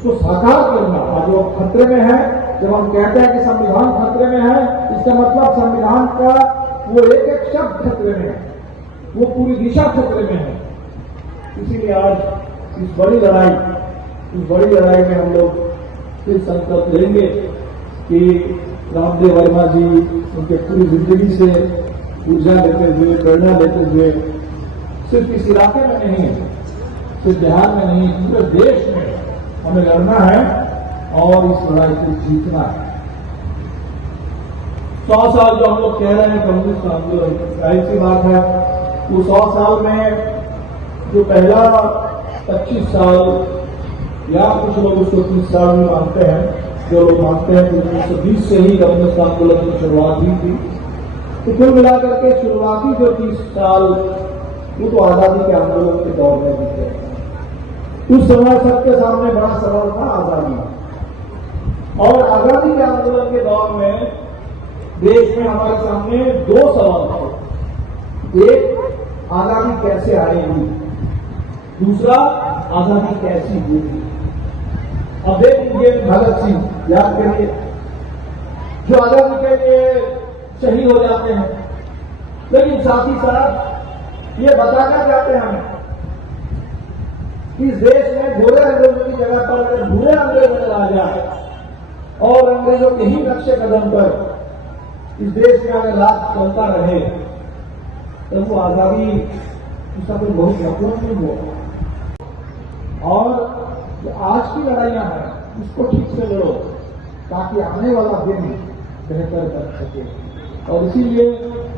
उसको साकार करना। आज वो खतरे में है। जब हम कहते हैं कि संविधान खतरे में है, इसका मतलब संविधान का वो एक एक शब्द खतरे में है, वो पूरी दिशा खतरे में है। इसीलिए आज इस बड़ी लड़ाई में हम लोग फिर संकल्प लेंगे कि रामदेव वर्मा जी उनके पूरी जिंदगी से ऊर्जा लेते हुए, प्रेरणा लेते हुए सिर्फ इस इलाके में नहीं, सिर्फ बिहार में नहीं, पूरे देश में हमें लड़ना है और इस लड़ाई को जीतना है। 100 साल जो हम लोग कह रहे हैं कम्युनिस्ट आंदोलन, जाहिर सी बात है वो 100 साल में जो पहला 25 साल या कुछ लोग उसको 30 साल में मानते हैं, जो लोग मानते हैं कि 1920 से ही कम्युनिस्ट आंदोलन की शुरुआत हुई थी, तो कुल मिलाकर के शुरुआती जो 30 साल वो तो आजादी के आंदोलन के दौर में बीते। उस समय सबके सामने बड़ा सवाल था आजादी, और आजादी के आंदोलन के दौर में देश में हमारे सामने 2 सवाल थे। एक, आजादी कैसे आएगी, दूसरा, आजादी कैसी होगी। अब देखिए भगत सिंह, याद करिए, जो आजादी के लिए शहीद हो जाते हैं, लेकिन साथ ही साथ ये बताना चाहते हैं हमें कि इस देश में गोरे अंग्रेजों की जगह पर अगर भूरे अंग्रेज नजर आ जाए और अंग्रेजों के ही नक्शे कदम पर इस देश में अगर राज चलता रहे तो वो आजादी उसका कोई बहुत मतलब नहीं हुआ। और जो आज की लड़ाइयां हैं उसको ठीक से लड़ो ताकि आने वाला दिन बेहतर बन सके। और इसीलिए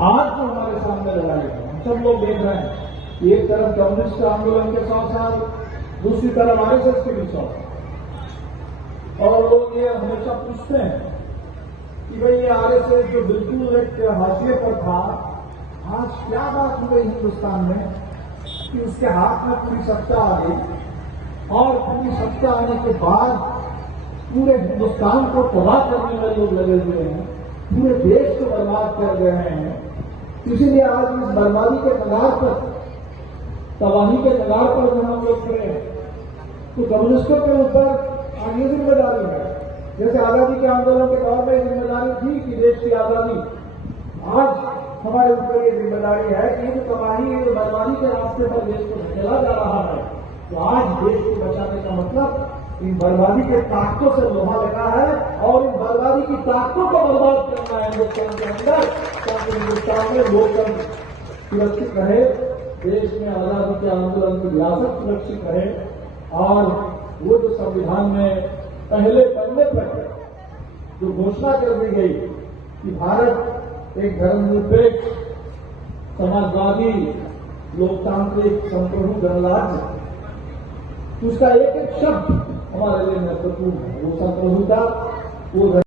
आज जो हमारे सामने लड़ाई है, हम सब लोग देख रहे हैं, एक तरफ कम्युनिस्ट आंदोलन के 100 साल, दूसरी तरफ आरएसएस के भी 100 साल। और लोग ये हमेशा पूछते हैं कि भाई ये आरएसएस जो बिल्कुल एक हाशिए पर था, आज क्या बात हो गई हिंदुस्तान में कि उसके हाथ में पूरी सत्ता आ गई, और पूरी सत्ता आने के बाद पूरे हिंदुस्तान को तबाह करने में लोग लगे हुए हैं, पूरे देश को बर्बाद कर रहे हैं। इसीलिए आज इस बर्बादी के कगार पर, तबाही के कगार पर जब हम लोग खड़े हैं तो कम्युनिस्टों के ऊपर आगे जिम्मेदारी है। जैसे आजादी के आंदोलन के दौर में जिम्मेदारी थी कि देश की आजादी, आज हमारे ऊपर ये जिम्मेदारी है कि जो तबाही, जो बर्बादी के रास्ते पर देश को चला जा रहा है, तो आज देश को बचाने का मतलब इन बर्बादी के ताकतों से लोहा लगा है और इन बर्बादी की ताकतों को बर्बाद करना है हिंदुस्तान के अंदर, ताकि हिंदुस्तान में लोकतंत्र सुरक्षित रहे, देश में आजादी के आंदोलन की विरासत सुरक्षित रहे। और वो जो संविधान में पहले पन्ने पर जो घोषणा कर दी गई कि भारत एक धर्मनिरपेक्ष, समाजवादी, लोकतांत्रिक, संप्रभु गणराज्य, उसका एक एक शब्द हमारे लिए महत्वपूर्ण है। वो संप्रभुता, वो